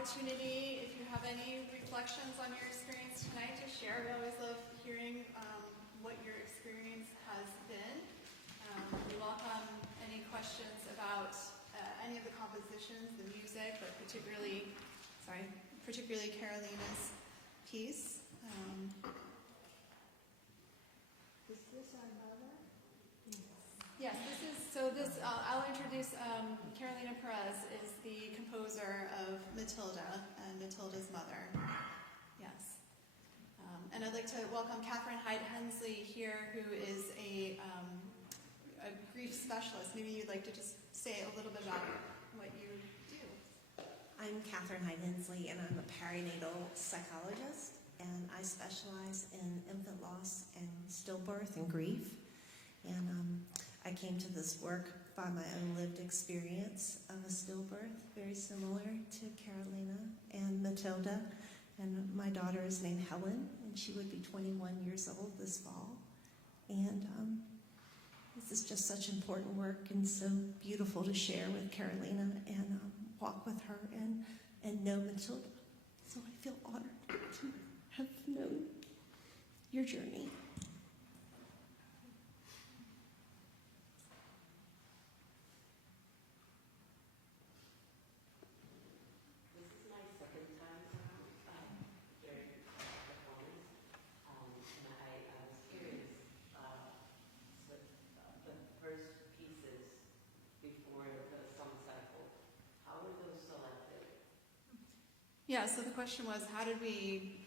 opportunity, if you have any reflections on your experience tonight, to share. We always love hearing what your experience has been. We welcome any questions about any of the compositions, the music, but particularly Carolina's piece. Is this our mother? Yes, I'll introduce Carolina Perez is the composer of Matilda and Matilda's mother. Yes. And I'd like to welcome Katherine Hyde-Hensley here, who is a grief specialist. Maybe you'd like to just say a little bit about what you do. I'm Katherine Hyde-Hensley, and I'm a perinatal psychologist, and I specialize in infant loss and stillbirth and grief. And I came to this work by my own lived experience of a stillbirth, very similar to Carolina and Matilda. And my daughter is named Helen, and she would be 21 years old this fall. And this is just such important work and so beautiful to share with Carolina and walk with her and know Matilda. So I feel honored to have known your journey. Yeah, so the question was, how did we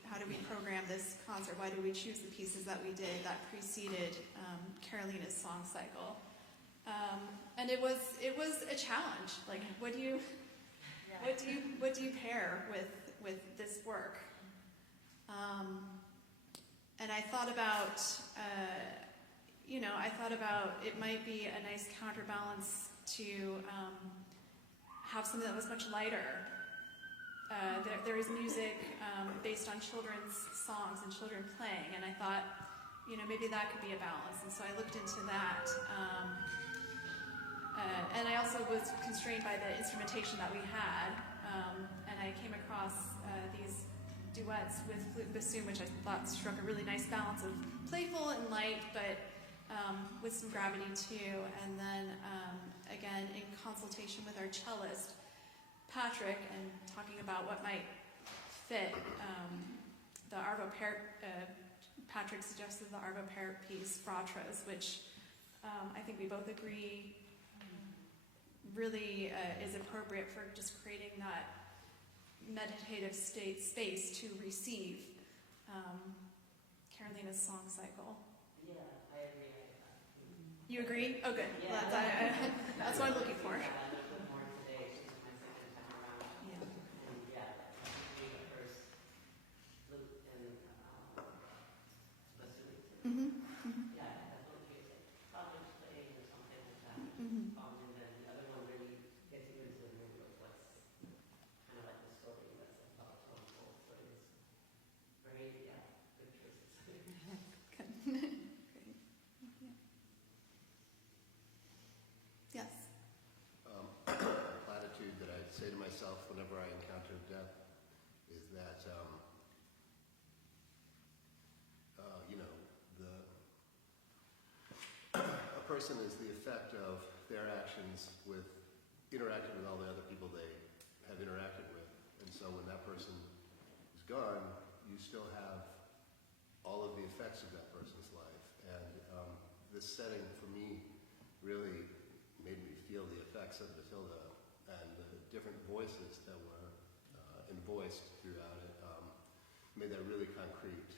program this concert? Why did we choose the pieces that we did that preceded Carolina's song cycle? And it was a challenge. Like, what do you pair with this work? And I thought about it might be a nice counterbalance to have something that was much lighter. There is music based on children's songs and children playing, and I thought, maybe that could be a balance. And so I looked into that. And I also was constrained by the instrumentation that we had, and I came across these duets with flute and bassoon, which I thought struck a really nice balance of playful and light, but with some gravity too. And then, again, in consultation with our cellist, Patrick, and talking about what might fit, the Arvo Pärt, Patrick suggested the Arvo Pärt piece, Fratras, which I think we both agree really is appropriate for just creating that meditative space to receive Carolina's song cycle. Yeah, I agree. You agree? Oh, good. Yeah, that's what I'm looking for. Say to myself whenever I encounter death is that a person is the effect of their actions with interacting with all the other people they have interacted with, and so when that person is gone, you still have all of the effects of that person's life. And this setting for me really made me feel the effects of Matilda and the different voices that were voiced throughout it made that really concrete.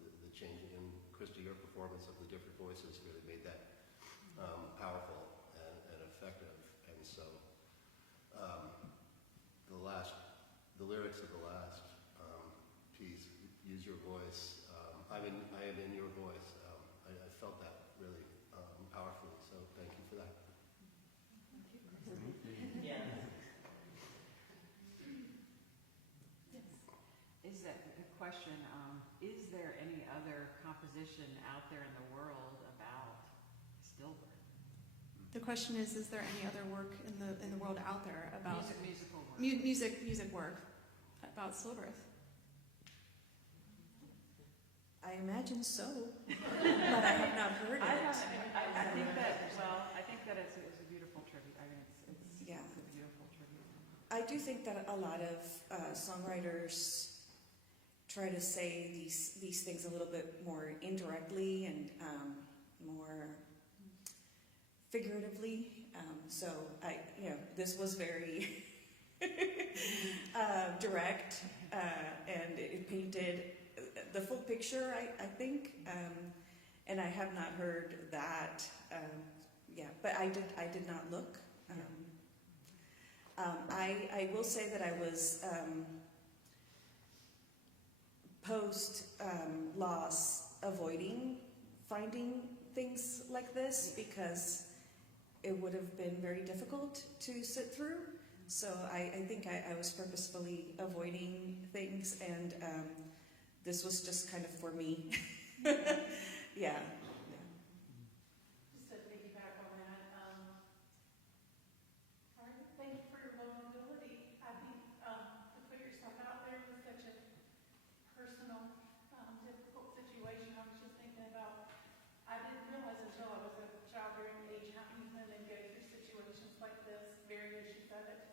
The changing in Krista, your performance of the different voices really made that powerful and effective. And so the lyrics of the last piece, use your voice. I am in your voice. I felt that really powerfully. So thank you for that. Yeah. Is that a question? Is there any other composition out there in the world about stillbirth? The question is there any other work in the world out there about musical work. music work about stillbirth? I imagine so, but I have not heard it. I think that it's a beautiful tribute. I mean, Yeah. it's a beautiful tribute. I do think that a lot of songwriters try to say these things a little bit more indirectly and more figuratively. So this was very direct, and it painted the full picture, I think. And I have not heard that. But I did not look. I will say that I was post loss avoiding finding things like this because it would have been very difficult to sit through. So I think I was purposefully avoiding things, and this was just kind of for me. Yeah. Just to piggyback on that, thank you for your vulnerability. I think to put yourself out there was such a personal, difficult situation. I was just thinking about, I didn't realize until I was a childbearing age how many women go through situations like this, variations of it,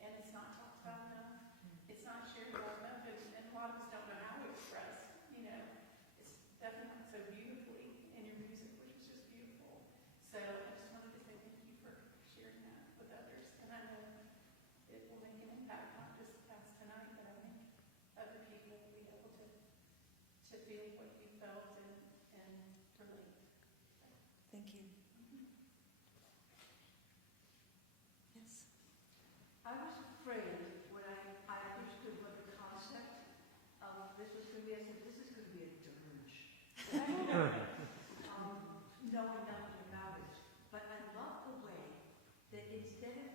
and it's not talked about enough. It's not shared about enough, and a lot of us don't know how to express. It's definitely so beautifully in your music, which is just beautiful. So I just wanted to say thank you for sharing that with others, and I know it will make an impact, not just past tonight, but I think other people will be able to feel what you felt and relate. Thank you. Yes. I was afraid when I understood what the concept of this was going to be. I said, this is going to be a dirge. Knowing nothing about it. But I love the way that instead of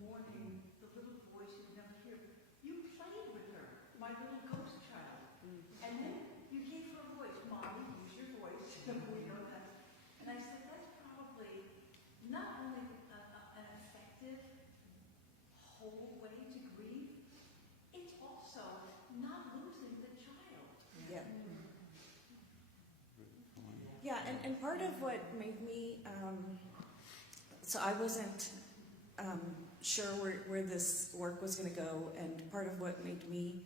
mourning the little voice you never hear, you played with her, my little ghost child. And then you gave her a voice. Mommy, use your voice. We know that. And I said, that's probably not only an effective whole way to grieve, it's also not losing the child. Yeah. Yeah, and part of what made me, so I wasn't sure where this work was going to go, and part of what made me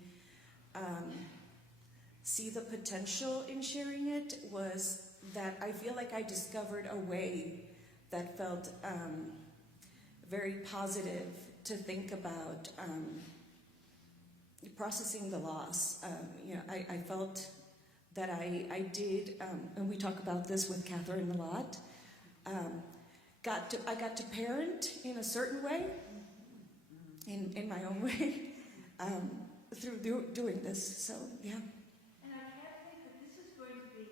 see the potential in sharing it was that I feel like I discovered a way that felt very positive to think about processing the loss. I felt that I did, and we talk about this with Katherine a lot, I got to parent in a certain way, in my own way, through doing this, so yeah. And I can't think that this is going to be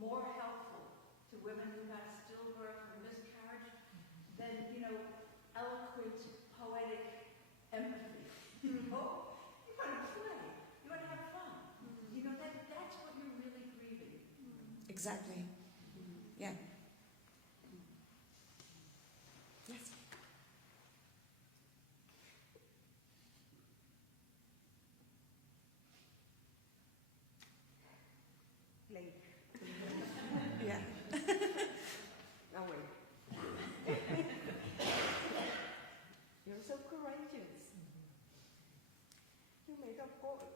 more helpful to women who have stillbirth or miscarriage than, eloquent, poetic empathy. You want to play. You want to have fun. That's what you're really grieving. Exactly. Yeah. Yes. Like, Yeah. no way. You're so courageous. You made a point.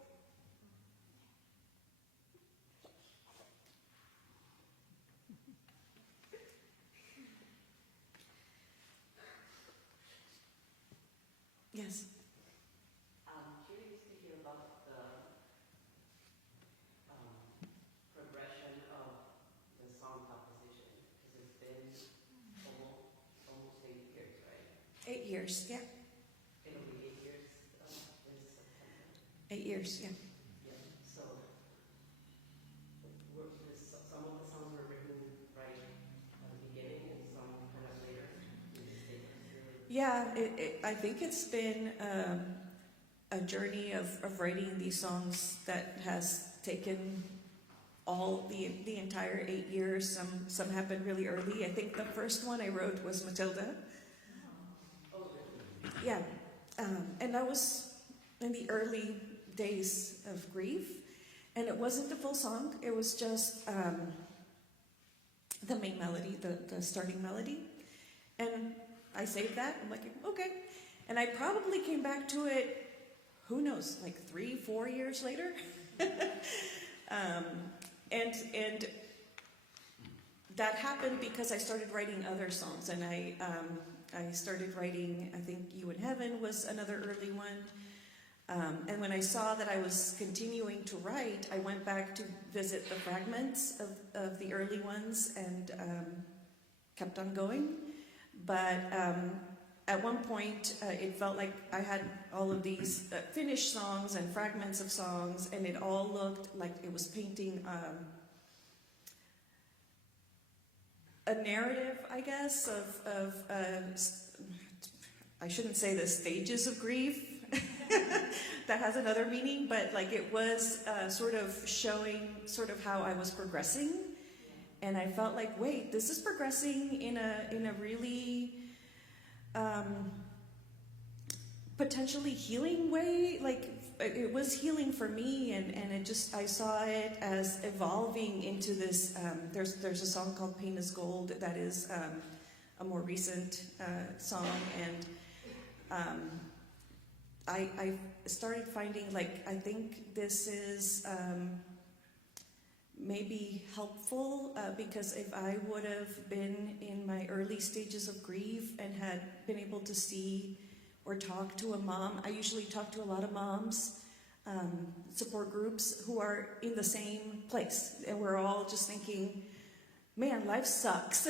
Yes. I'm curious to hear about the progression of the song composition, because it's been almost 8 years, right? 8 years, yeah. It'll be 8 years this September. 8 years, yeah. Yeah. So, some of the songs were written right at the beginning, and some kind of later. Yeah, I think it's been a journey of writing these songs that has taken all the entire 8 years. Some happened really early. I think the first one I wrote was Matilda. Yeah, and that was in the early days of grief, and it wasn't the full song. It was just the main melody, the starting melody, and I saved that. I'm like, okay, and I probably came back to it, who knows, like 3-4 years later. And that happened because I started writing other songs, and I started writing, I think You in Heaven was another early one. And when I saw that I was continuing to write, I went back to visit the fragments of the early ones and kept on going. But at one point, it felt like I had all of these finished songs and fragments of songs, and it all looked like it was painting a narrative, I guess, of I shouldn't say the stages of grief. That has another meaning, but like it was sort of showing sort of how I was progressing, and I felt like, wait, this is progressing in a really potentially healing way. Like it was healing for me, and it just, I saw it as evolving into this. There's a song called Pain is Gold that is a more recent song, and I started finding, like, I think this is maybe helpful because if I would have been in my early stages of grief and had been able to see or talk to a mom, I usually talk to a lot of moms, support groups who are in the same place, and we're all just thinking, man, life sucks.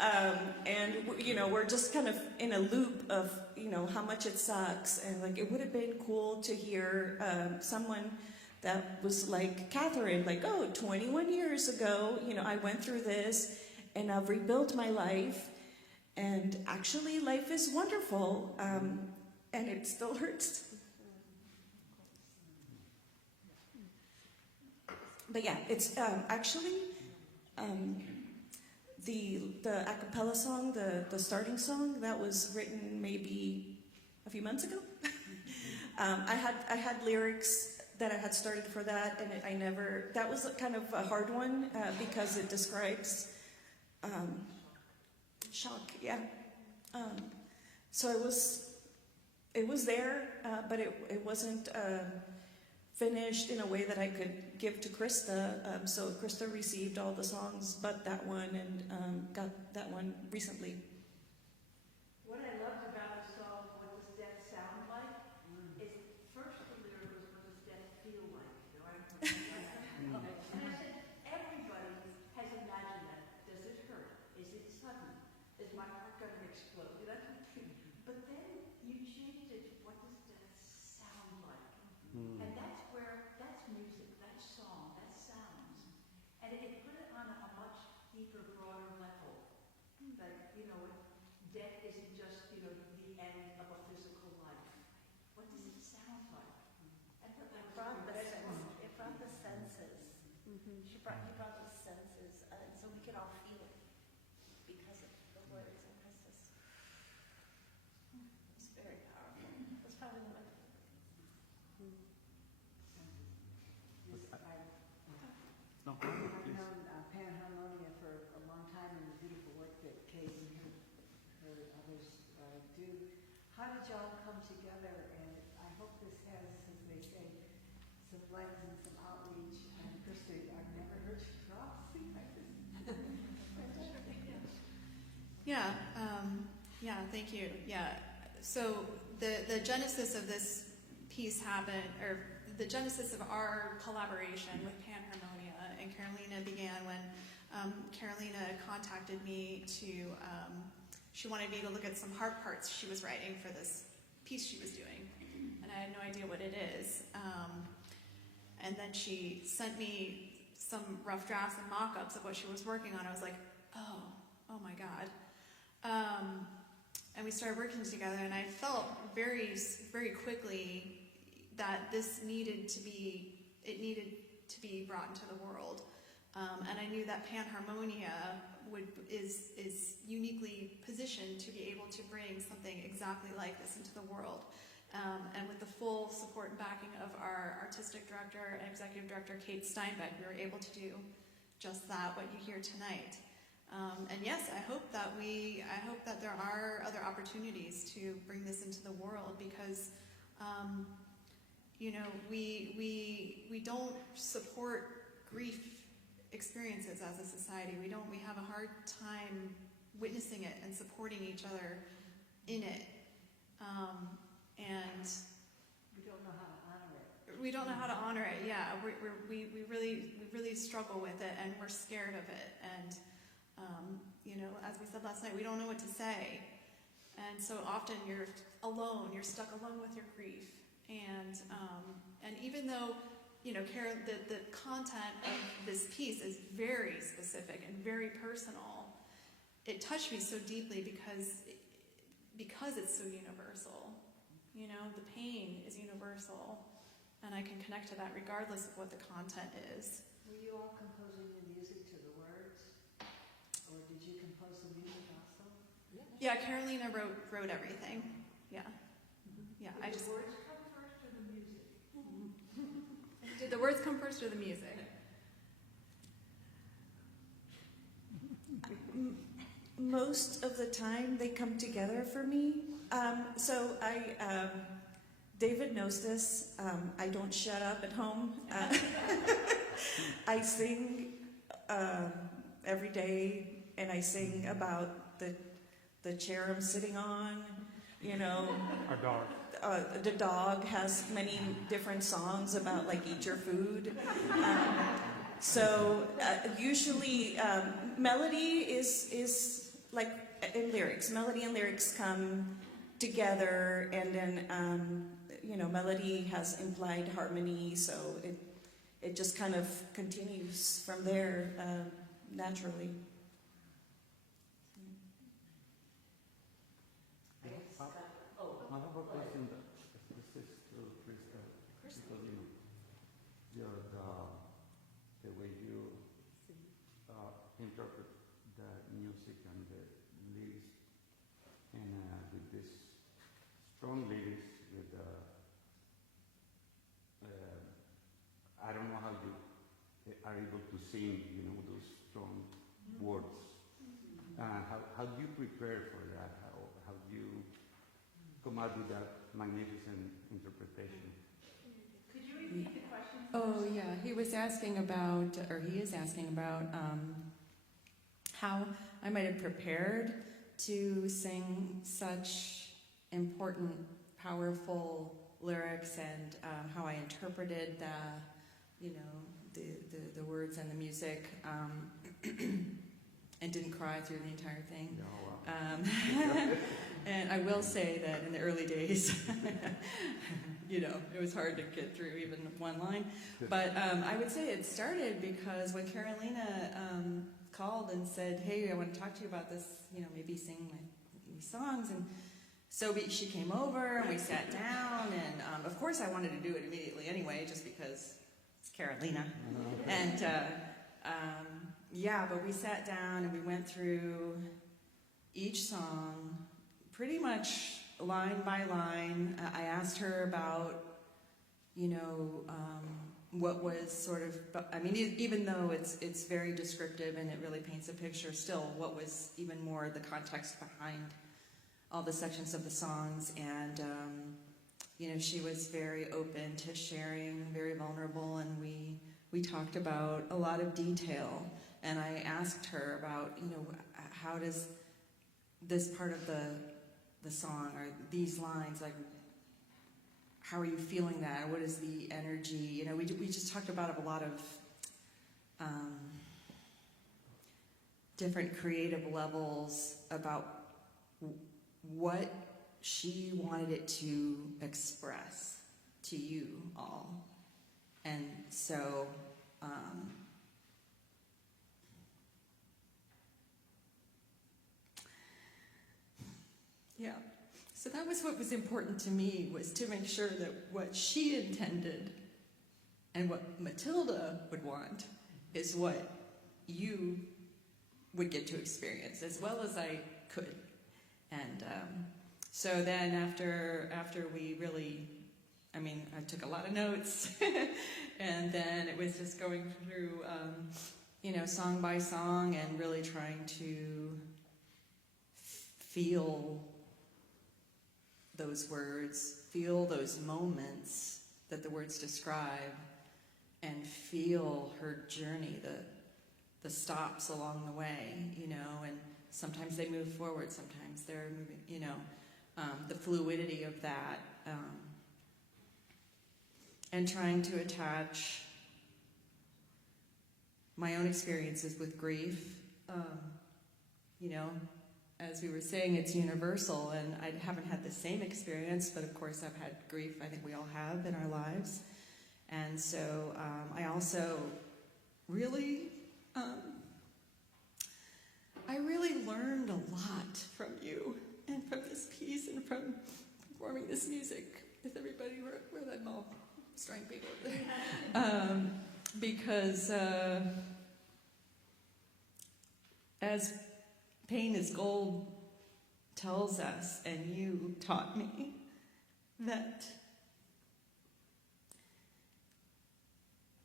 And, you know, we're just kind of in a loop of, you know, how much it sucks. And, like, it would have been cool to hear someone that was like Katherine, like, oh, 21 years ago, you know, I went through this, and I've rebuilt my life. And actually, life is wonderful, and it still hurts. But, yeah, it's actually... the a cappella song, the starting song, that was written maybe a few months ago. I had lyrics that I had started for that, and that was kind of a hard one because it describes shock, yeah. So it was there, but it wasn't finished in a way that I could give to Krista. So Krista received all the songs but that one, and got that one recently. What I loved about the song, What Does Death Sound Like, is first the lyric was, what does death feel like? You know, and I said, everybody has imagined that. Does it hurt? Is it sudden? Is my heart going to explode? You know? But then you changed it to, what does death sound like? And that's music, that's song, that's sounds. And it put it on a much deeper, broader level. Like, you know, death isn't just, you know, the end of a physical life. What does it sound like? And it brought the senses. He brought the senses, so we could all feel it because of the words and Christmas. It's very powerful. It's probably one of my I've known Harmonia for a long time, and the beautiful work that Kate and her others do. How did y'all come together? And I hope this has, as they say, some legs and some outreach. And Krista, I've never heard you draw like this. Yeah, thank you. Yeah, so the genesis of this piece happened, or the genesis of our collaboration with Harmonia and Carolina began when Carolina contacted me to, she wanted me to look at some harp parts she was writing for this piece she was doing, and I had no idea what it is. And then she sent me some rough drafts and mock-ups of what she was working on. I was like, oh my God. And we started working together, and I felt very, very quickly that this needed to to be brought into the world. And I knew that Harmonia is uniquely positioned to be able to bring something exactly like this into the world. And with the full support and backing of our artistic director and executive director, Kate Steinbeck, we were able to do just that, what you hear tonight. And yes, I hope that there are other opportunities to bring this into the world, because we don't support grief experiences as a society. We have a hard time witnessing it and supporting each other in it. And We don't know how to honor it. we don't know how to honor it. Yeah, we really struggle with it, and we're scared of it. And as we said last night, we don't know what to say. And so often you're alone. You're stuck alone with your grief. And even though Karen, the content of this piece is very specific and very personal, it touched me so deeply because it's so universal. The pain is universal, and I can connect to that regardless of what the content is. Were you all composing the music to the words, or did you compose the music also? Yeah, Carolina wrote everything. Yeah. Yeah, Did the words come first or the music? Did the words come first or the music? Most of the time they come together for me. David knows this. I don't shut up at home. I sing every day, and I sing about the chair I'm sitting on. Our dog. The dog has many different songs about, like, eat your food. Usually melody is like in lyrics. Melody and lyrics come together, and then melody has implied harmony, so it just kind of continues from there naturally. I have a question. This is to Krista. Because the way you interpret the music and the lyrics, and with this strong lyrics, with I don't know how you are able to sing, those strong words. How do you prepare for that? How do you come out with that magnificent interpretation? Could you repeat the question? Oh, yeah. He is asking about how I might have prepared to sing such important, powerful lyrics, and how I interpreted the words and the music, and didn't cry through the entire thing. And I will say that in the early days, it was hard to get through even one line. But I would say it started because when Carolina called and said, "Hey, I want to talk to you about this, maybe sing these songs." And so she came over and we sat down, and of course I wanted to do it immediately anyway, just because it's Carolina. And but we sat down and we went through each song pretty much line by line. I asked her about, what was sort of, even though it's very descriptive and it really paints a picture, still what was even more the context behind all the sections of the songs. And, she was very open to sharing, very vulnerable, and we talked about a lot of detail. And I asked her about, how does this part of the song, or these lines, like, how are you feeling that? What is the energy? We just talked about a lot of different creative levels about what she wanted it to express to you all. And so so that was what was important to me, was to make sure that what she intended And what Matilda would want is what you would get to experience as well as I could. And so then after we really, I mean, I took a lot of notes, and then it was just going through, song by song and really trying to feel those words, feel those moments that the words describe, and feel her journey, the stops along the way, and sometimes they move forward, sometimes they're moving, the fluidity of that, and trying to attach my own experiences with grief. As we were saying, it's universal, and I haven't had the same experience, but of course I've had grief, I think we all have in our lives. And so I also really, I really learned a lot from you and from this piece and from performing this music with everybody where I'm all strong people over there. Because as Pain is Gold tells us, and you taught me, that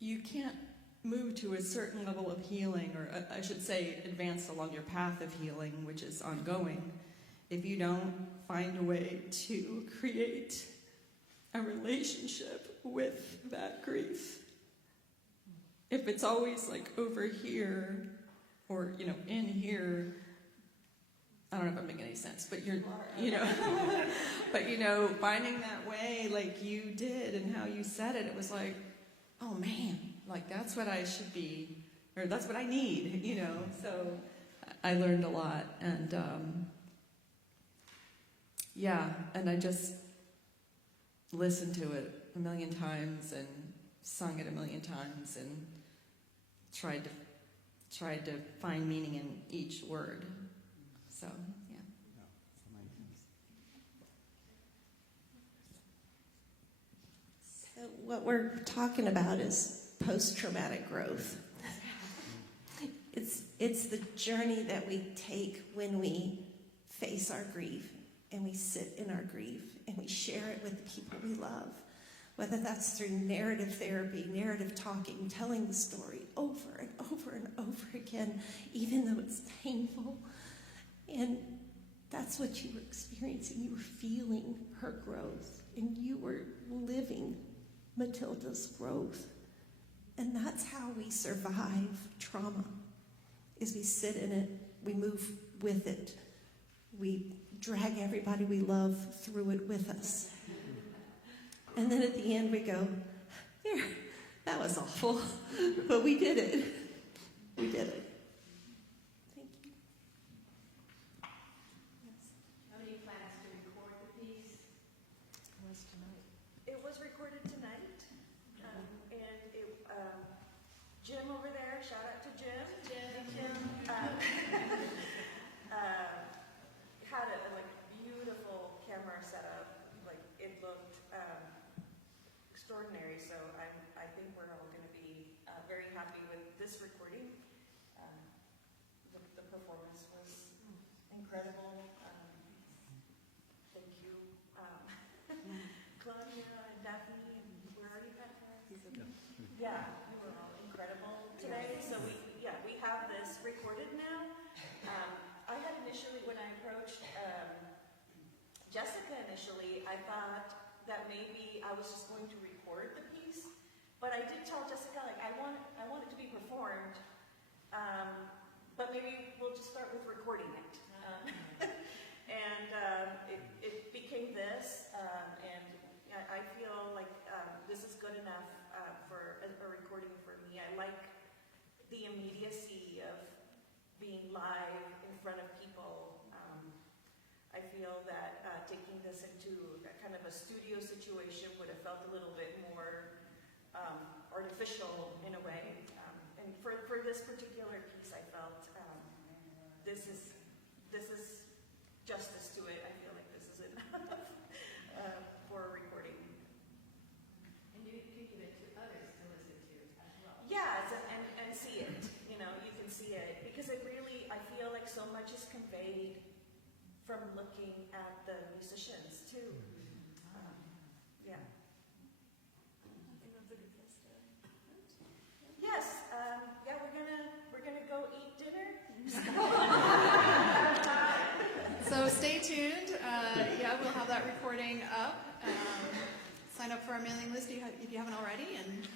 you can't move to a certain level of healing, or I should say advance along your path of healing, which is ongoing, if you don't find a way to create a relationship with that grief. If it's always like over here, or, in here, I don't know if I'm making any sense, but but finding that way like you did and how you said it, it was like, oh man, like that's what I should be, or that's what I need, so I learned a lot, and and I just listened to it a million times and sung it a million times and tried to find meaning in each word. So, yeah. So what we're talking about is post-traumatic growth. It's the journey that we take when we face our grief and we sit in our grief and we share it with the people we love. Whether that's through narrative therapy, narrative talking, telling the story over and over and over again, even though it's painful. And that's what you were experiencing. You were feeling her growth, and you were living Matilda's growth. And that's how we survive trauma, is we sit in it, we move with it, we drag everybody we love through it with us. And then at the end we go, there, that was awful, but we did it. We did it. Thank you. Yes. How many plans to record the piece? It was recorded tonight, and Jim over there, shout out to Jim. Had a beautiful camera setup. It looked extraordinary. So I think we're all going to be very happy with this recording. The performance was incredible. Thank you, Claudia and Daphne. Where are you, Katherine? Yeah, you were all incredible today. So we have this recorded now. I had initially, when I approached Jessica initially, I thought that maybe I was just going to record the piece, but I did tell Jessica, I want it to be performed, but maybe we'll just start with recording it. And it became this, and I feel like this is good enough for a recording for me. I like the immediacy of being live in front of people. I feel that taking this into a kind of a studio situation would have felt a little bit more artificial in a way. And for this particular piece, I felt this is justice to it. I feel like this is enough for a recording. And you could give it to others to listen from looking at the musicians too. Yeah. Yes. Yeah, we're gonna go eat dinner. So stay tuned. Yeah, we'll have that recording up. Sign up for our mailing list if you haven't already, and